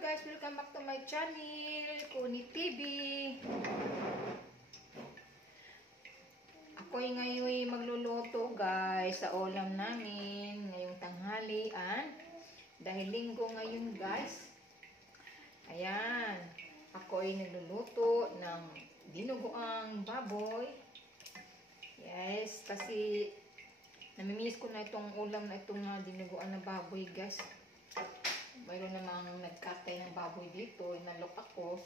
guys, welcome back to my channel, Kuni TV. Ako'y ngayon magluluto guys sa ulam namin ngayong tanghalian. Dahil linggo ngayon guys. Ayan, ako'y nagluluto ng dinuguang baboy. Yes, kasi namimiss ko na itong ulam na itong dinuguan na baboy guys. Mayroon namang nagkatay ng baboy dito, inalok ako.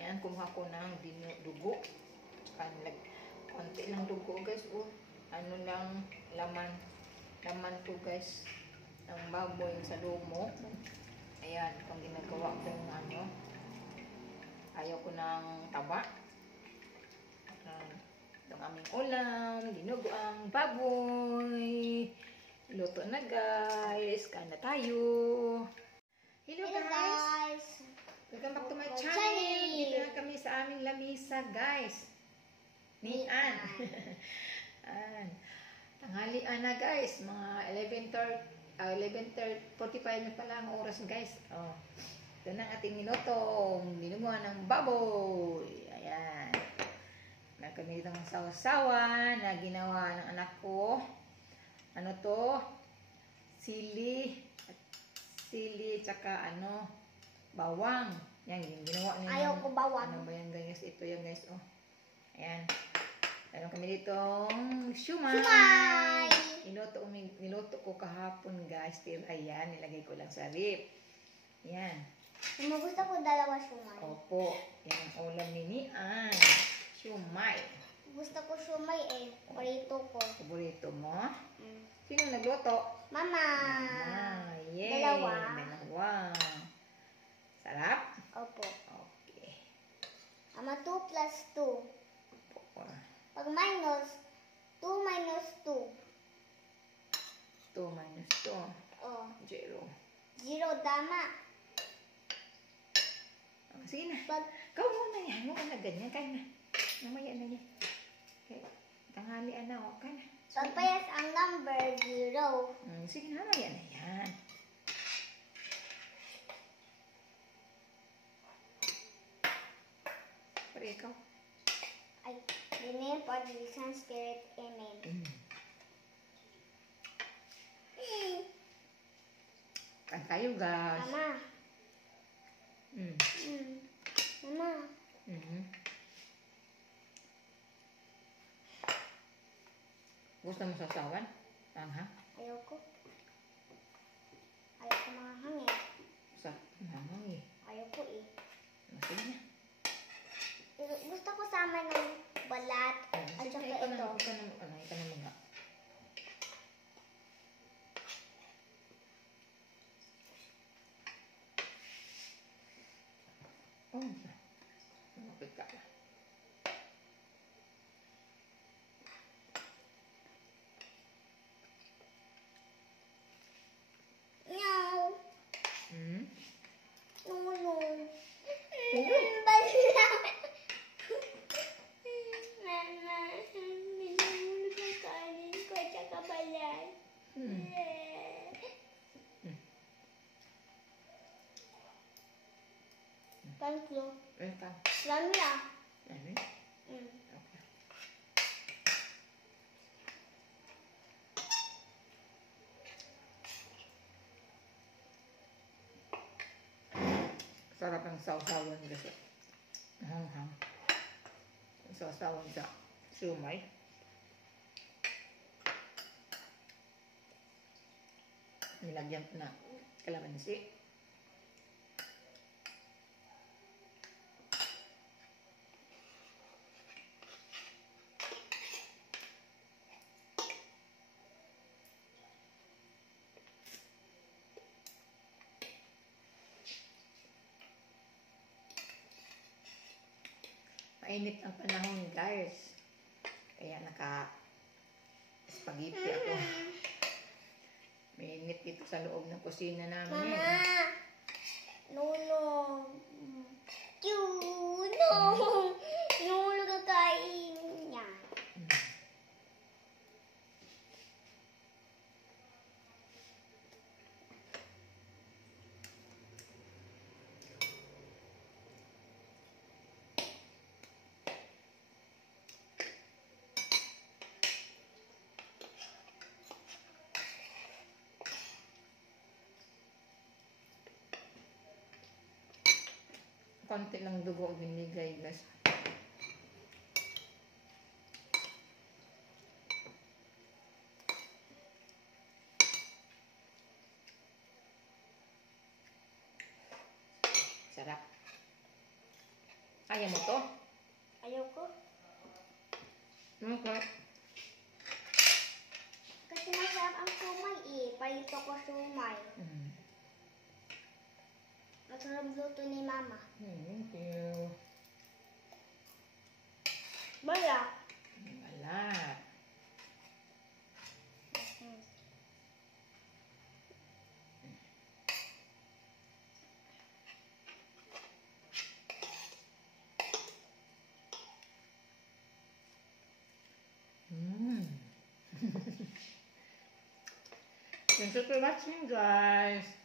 Yan, kumuha ko ng dugo. Konti lang dugo guys. Ano lang, laman to guys. Ng baboy sa lumo. Ayan, itong ginagawa ko yung ano. Ayaw ko ng taba. Itong aming ulam, dinuguang baboy. Luto na guys, kain na tayo. Hello guys! Welcome back to my channel! Dito na kami sa aming lamisa guys. Ni Ann. Tanghalian na guys. Mga 11:45 na pala ang oras guys. Ito na ang ating minutong dinuguan ng baboy. Ayan. Meron kami itong sausawan na ginawa ng anak ko. Ano to? Sili, tsaka ano, bawang. Yan, yung ginawa nila. Ayaw ko bawang. Ano ba yan guys? Ito yan guys, oh. Ayan. Meron kami ditong shumai. Niluto ko kahapon guys. Ayan, nilagay ko lang sa rip. Ayan. Gusto ko dalawa shumai. Opo. Yan ang ulam ni Ann. Shumai. Gusto ko shumai eh. Paborito ko. Paborito mo? Sino nagluto? Mama. Yay. Dalawa. Sarap? Opo. Okay. Mama, 2 plus 2. Opo. Pag minus, 2 minus 2. 2 minus 2. Oh. 0. 0, tama. Sige na. Pag Kau muna yan. Huwag ka na ganyan. Kaya na. Namaya na yan. Okay. Tanghalian na. Huwag ka na. pagpayas ang number 0. Sige na. Namaya na yan. Pero ikaw. Ay, dinil for the Son, Spirit, Amen. Kan tayo guys. Mama. Mama. Gusto mo sasawan? Ha? Ayoko. Ayoko mga hangin. Sa mamang eh. Ayoko eh. Sige na. Gusto ko sama ng balat at saka ito. Ikaw na muna. Malapit ka. No. No. Mama, minulog ang kanin ko at saka balat. Thank you. Welcome. Lami ah. Okay. Sarap ang sausawan kasi. Hanghang. Ang sausawan sa shumai. Nilagyan ko na kalamansi. Mainit ang panahon guys. Kaya naka-spaghetti ako. Mainit dito sa loob ng kusina namin. Mama! No. No! Nulog ang kain niya. konti lang dugo binigay, guys. Sarap. Ayaw mo to? Ayoko. Okay. Kasi masarap ang sumay eh. Palito ko sumay. Masarap luto ni Mama. Thank you. Wala. Wala. Thank you for watching, guys.